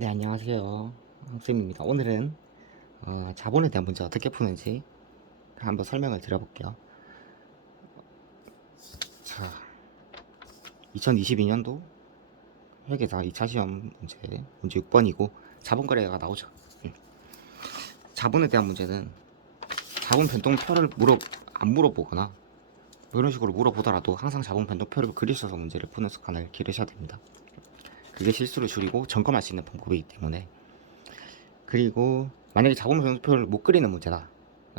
네, 안녕하세요. 학생입니다. 오늘은 자본에 대한 문제 어떻게 푸는지 한번 설명을 드려볼게요. 자, 2022년도 회계사 2차 시험 문제 6번이고 자본거래가 나오죠. 음. 자본에 대한 문제는 자본 변동표를 안 물어보거나 뭐 이런 식으로 물어보더라도 항상 자본 변동표를 그리셔서 문제를 푸는 습관을 기르셔야 됩니다. 그게 실수를 줄이고 점검할 수 있는 방법이기 때문에. 그리고 만약에 자본 변동표를 못 그리는 문제다,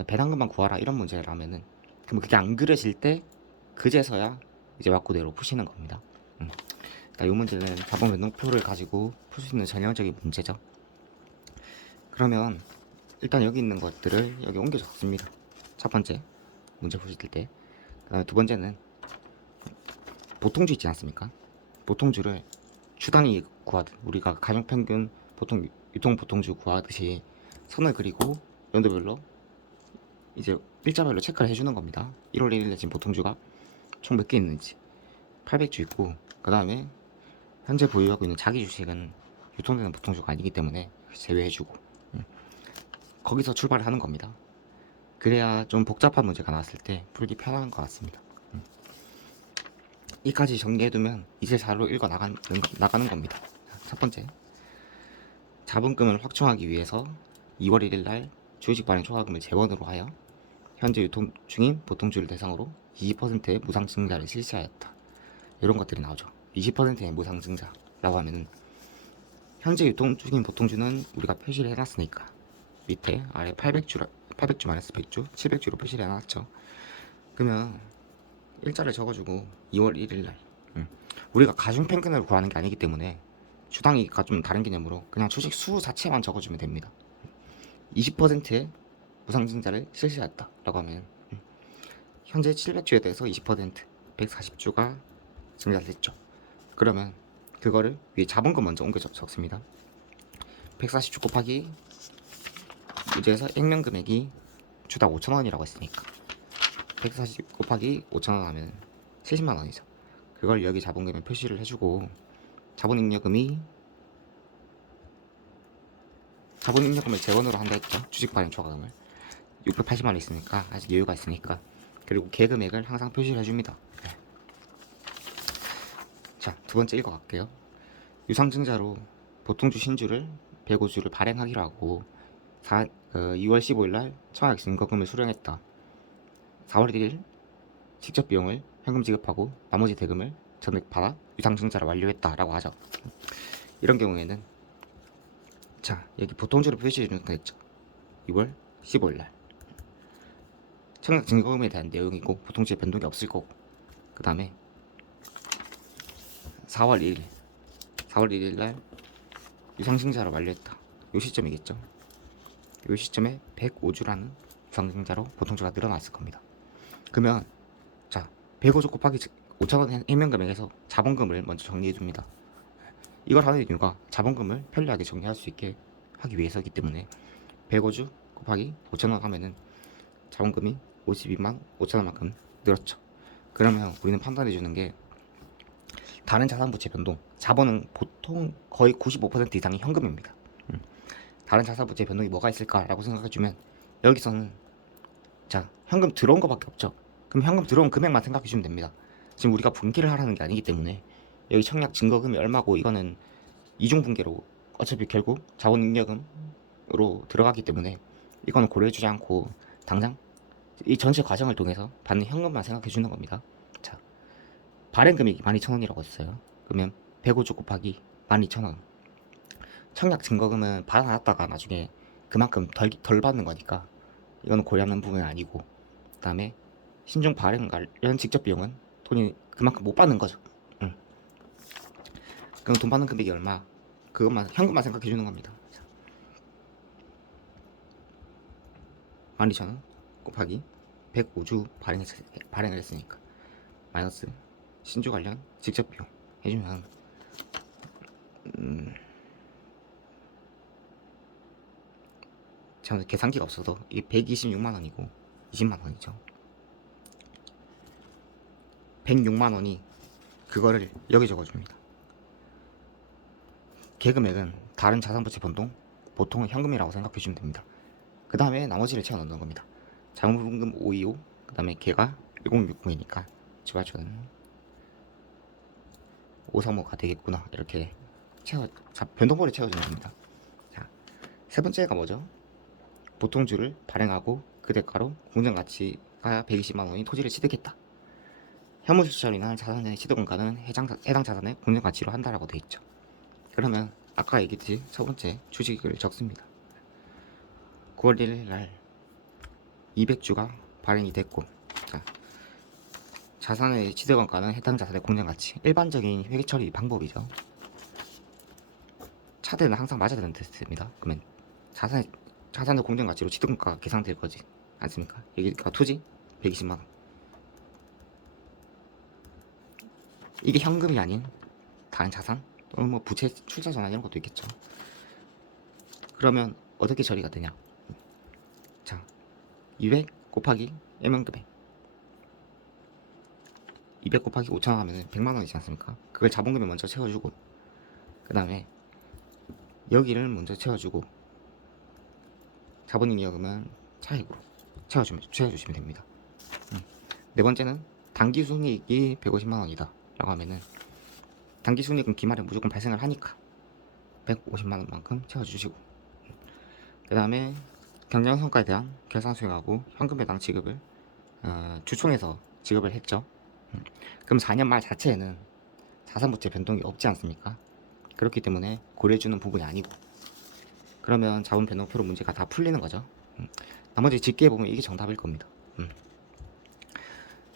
배당금만 구하라 이런 문제라면은, 그럼 그게 안 그려질 때 그제서야 이제 왁구대로 푸시는 겁니다. 그러니까 이 문제는 자본 변동표를 가지고 풀 수 있는 전형적인 문제죠. 그러면 일단 여기 있는 것들을 여기 옮겨 적습니다. 첫 번째 문제 푸실 때. 두 번째는 보통주 있지 않습니까? 보통주를 주당이 구하듯, 우리가 가정평균 보통 유통보통주 구하듯이 선을 그리고 연도별로 이제 일자별로 체크를 해주는 겁니다. 1월 1일에 지금 보통주가 총 몇 개 있는지 800주 있고, 그 다음에 현재 보유하고 있는 자기 주식은 유통되는 보통주가 아니기 때문에 제외해주고, 거기서 출발을 하는 겁니다. 그래야 좀 복잡한 문제가 나왔을 때 풀기 편한 것 같습니다. 이까지 정리해두면 이제 자로 읽어 나가는 겁니다. 첫 번째, 자본금을 확충하기 위해서 2월 1일 날 주식 발행 초과금을 재원으로 하여 현재 유통 중인 보통주를 대상으로 20%의 무상증자를 실시하였다. 이런 것들이 나오죠. 20%의 무상증자라고 하면은 현재 유통 중인 보통주는 우리가 표시를 해놨으니까 밑에 아래 800주 마이너스 100주, 700주로 표시를 해놨죠. 그러면 일자를 적어주고 2월 1일 날, 우리가 가중평균을 구하는 게 아니기 때문에 주당이가 좀 다른 개념으로 그냥 주식 수 자체만 적어주면 됩니다. 20%의 무상증자를 실시했다라고 하면 현재 700주에 대해서 20% 140주가 증가됐죠. 그러면 그거를 위에 자본금 먼저 옮겨 적습니다. 140주 곱하기 문제에서 액면 금액이 주당 5천원이라고 했으니까 140 곱하기 5천원 하면 70만원이죠. 그걸 여기 자본금에 표시를 해주고, 자본잉여금을 재원으로 한다 했죠. 주식 발행 초과금을 680만원 있으니까 아직 여유가 있으니까. 그리고 계금액을 항상 표시를 해줍니다. 자, 두 번째 읽어갈게요. 유상증자로 보통주 신주를 105주를 발행하기로 하고 2월 15일 날 청약 증거금을 수령했다. 4월 1일 직접 비용을 현금 지급하고 나머지 대금을 전액 받아 유상증자를 완료했다라고 하죠. 이런 경우에는 자, 여기 보통주를 표시해 준다 했죠. 2월 15일 날 청약 증거금에 대한 내용이고 보통주에 변동이 없을 거고, 그 다음에 4월 1일 4월 1일 날 유상증자를 완료했다. 요 시점이겠죠. 요 시점에 105주라는 유상증자로 보통주가 늘어났을 겁니다. 그러면 자, 105주 곱하기 5천원 해면금액에서 자본금을 먼저 정리해줍니다. 이걸 하는 이유가 자본금을 편리하게 정리할 수 있게 하기 위해서이기 때문에 105주 곱하기 5천원 하면은 자본금이 52만 5천원만큼 늘었죠. 그러면 우리는 판단해주는 게 다른 자산 부채 변동, 자본은 보통 거의 95% 이상이 현금입니다. 다른 자산 부채 변동이 뭐가 있을까라고 생각해주면 여기서는 자, 현금 들어온 거밖에 없죠. 그럼 현금 들어온 금액만 생각해주면 됩니다. 지금 우리가 분기를 하라는 게 아니기 때문에 여기 청약 증거금이 얼마고 이거는 이중분기로 어차피 결국 자본잉여금으로 들어가기 때문에 이거는 고려해주지 않고 당장 이 전체 과정을 통해서 받는 현금만 생각해주는 겁니다. 자, 발행금액이 12,000원이라고 했어요. 그러면 105주 곱하기 12,000원. 청약 증거금은 받아놨다가 나중에 그만큼 덜 받는 거니까 이거는 고려하는 부분은 아니고, 그 다음에 신중 발행 관련 직접 비용은 돈이 그만큼 못 받는 거죠. 그럼 돈 받는 금액이 얼마? 그것만 현금만 생각해 주는 겁니다. 12,000원 곱하기 105주 발행을 했으니까 마이너스 신주 관련 직접 비용 해주면 저는 계산기가 없어서 이게 126만 원이고 20만 원이죠. 106만 원이 그거를 여기 적어줍니다. 계금액은 다른 자산부채 변동, 보통은 현금이라고 생각해 주시면 됩니다. 그 다음에 나머지를 채워 넣는 겁니다. 자본금 525, 그 다음에 걔가 1060이니까 지발초는 535가 되겠구나. 이렇게 변동벌이 채워주는 겁니다. 자, 세 번째가 뭐죠? 보통주를 발행하고 그 대가로 공정가치가 120만 원인 토지를 취득했다. 현물수처리나 자산의 취득원가는 해당 자산의 공정가치로 한다라고 되어 있죠. 그러면 아까 얘기했듯이 첫 번째 주식을 적습니다. 9월 1일 날 200주가 발행이 됐고, 자, 자산의 취득원가는 해당 자산의 공정가치, 일반적인 회계처리 방법이죠. 차트는 항상 맞아야 되는 테스트입니다. 그러면 자산의 공정가치로 취득원가가 계산될 거지 않습니까? 여기가 토지 120만 원. 이게 현금이 아닌 다른 자산 또는 뭐 부채 출자 전환 이런 것도 있겠죠. 그러면 어떻게 처리가 되냐? 자, 200 곱하기 예명금액 200 곱하기 5,000원 하면 100만 원이지 않습니까? 그걸 자본금에 먼저 채워주고, 그 다음에 여기를 먼저 채워주고, 자본잉여금은 차익으로 채워주시면 됩니다. 네 번째는 당기순이익이 150만 원이다 라고 하면은 당기순이익은 기말에 무조건 발생을 하니까 150만 원만큼 채워주시고, 그 다음에 경영성과에 대한 결산 수행하고 현금 배당 지급을 주총에서 지급을 했죠. 그럼 4년 말 자체에는 자산부채 변동이 없지 않습니까? 그렇기 때문에 고려해주는 부분이 아니고, 그러면 자본 변동표로 문제가 다 풀리는 거죠. 나머지 집계해 보면 이게 정답일 겁니다.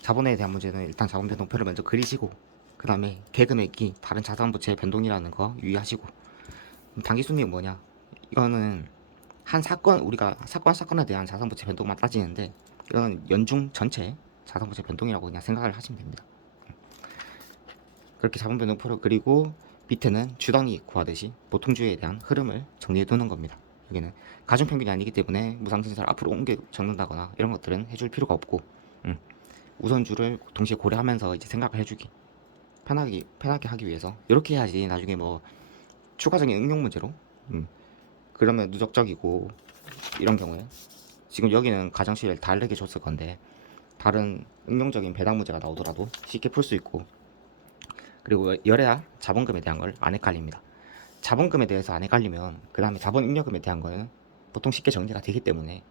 자본에 대한 문제는 일단 자본 변동표를 먼저 그리시고, 그 다음에 계금액이 다른 자산부채 변동이라는 거 유의하시고, 당기순이익 뭐냐? 이거는 한 사건, 우리가 사건에 대한 자산부채 변동만 따지는데, 이거는 연중 전체 자산부채 변동이라고 그냥 생각을 하시면 됩니다. 그렇게 자본 변동표를 그리고 밑에는 주당이익 구하듯이 보통주에 대한 흐름을 정리해 두는 겁니다. 여기는 가중평균이 아니기 때문에 무상증자를 앞으로 옮겨 적는다거나 이런 것들은 해줄 필요가 없고, 우선주를 동시에 고려하면서 이제 생각을 해주기 편하게 하기 위해서 이렇게 해야지 나중에 뭐 추가적인 응용 문제로 그러면 누적적이고 이런 경우에 지금 여기는 가정시를 다르게 줬을 건데 다른 응용적인 배당 문제가 나오더라도 쉽게 풀 수 있고, 그리고 열애야 자본금에 대한 걸 안 헷갈립니다. 자본금에 대해서 안 헷갈리면 그 다음에 자본잉여금에 대한 거는 보통 쉽게 정리가 되기 때문에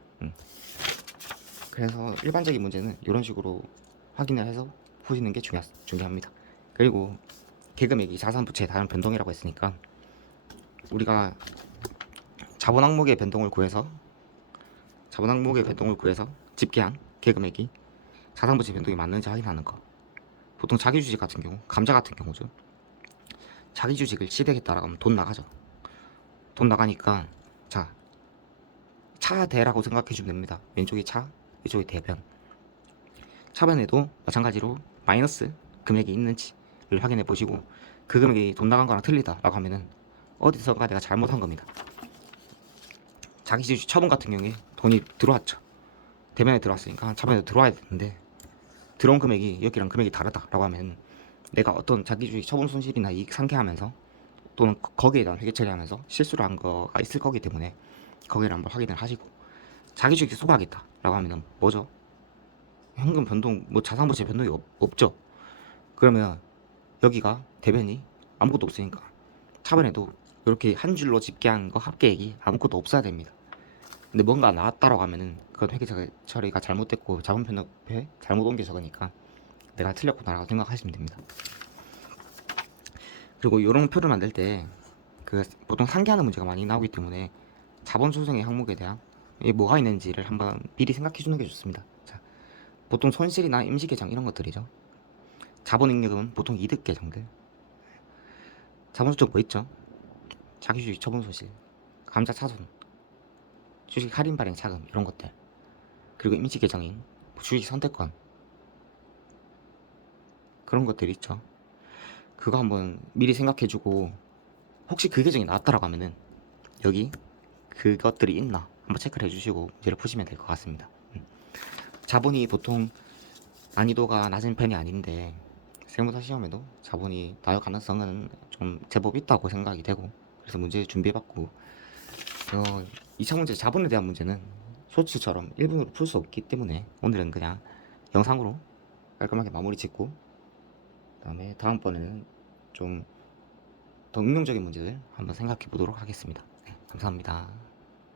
그래서 일반적인 문제는 이런 식으로 확인을 해서 푸시는 게 중요합니다. 그리고 계금액이 자산부채의 다른 변동이라고 했으니까 우리가 자본 항목의 변동을 구해서 집계한 계금액이 자산부채 변동이 맞는지 확인하는 거. 보통 자기주식 같은 경우, 감자 같은 경우죠. 자기주식을 취득했다라고 하면 돈 나가죠. 돈 나가니까 자, 차대라고 생각해주면 됩니다. 왼쪽이 차, 이쪽이 대변. 차변에도 마찬가지로 마이너스 금액이 있는지를 확인해 보시고, 그 금액이 돈 나간 거랑 틀리다라고 하면은 어디선가 내가 잘못한 겁니다. 자기주식 처분 같은 경우에 돈이 들어왔죠. 대변에 들어왔으니까 차변에 들어와야 되는데 들어온 금액이 여기랑 금액이 다르다라고 하면 내가 어떤 자기주식 처분 손실이나 이익 상회하면서 또는 거기에 대한 회계 처리하면서 실수를 한 거가 있을 거기 때문에 거기를 한번 확인을 하시고, 자기주식 소각하겠다라고 하면 뭐죠? 현금 변동, 뭐 자산부채 변동이 없죠. 그러면 여기가 대변이 아무것도 없으니까 차변에도 이렇게 한 줄로 집계한 거 합계액이 아무것도 없어야 됩니다. 근데 뭔가 나왔다라고 하면은 그건 회계 처리가 잘못됐고 자본 변동표에 잘못 옮겨 적으니까 내가 틀렸구나라고 생각하시면 됩니다. 그리고 이런 표를 만들 때 그 보통 상기하는 문제가 많이 나오기 때문에 자본 소송의 항목에 대한 뭐가 있는지를 한번 미리 생각해 주는 게 좋습니다. 자, 보통 손실이나 임시 계정 이런 것들이죠. 자본잉여금은 보통 이득 계정들. 자본수적 뭐 있죠? 자기주식 처분 손실, 감자 차손, 주식 할인 발행 자금 이런 것들. 그리고 임시 계정인 주식 선택권 그런 것들이 있죠. 그거 한번 미리 생각해주고 혹시 그 계정이 나왔다라고 하면은 여기 그것들이 있나 한번 체크를 해주시고 문제를 푸시면 될 것 같습니다. 자본이 보통 난이도가 낮은 편이 아닌데 세무사 시험에도 자본이 나올 가능성은 좀 제법 있다고 생각이 되고, 그래서 문제 준비해봤고 2차 문제 자본에 대한 문제는 소치처럼 1분으로 풀 수 없기 때문에 오늘은 그냥 영상으로 깔끔하게 마무리 짓고 그다음에 다음번에는 좀 더 응용적인 문제들 한번 생각해 보도록 하겠습니다. 네, 감사합니다.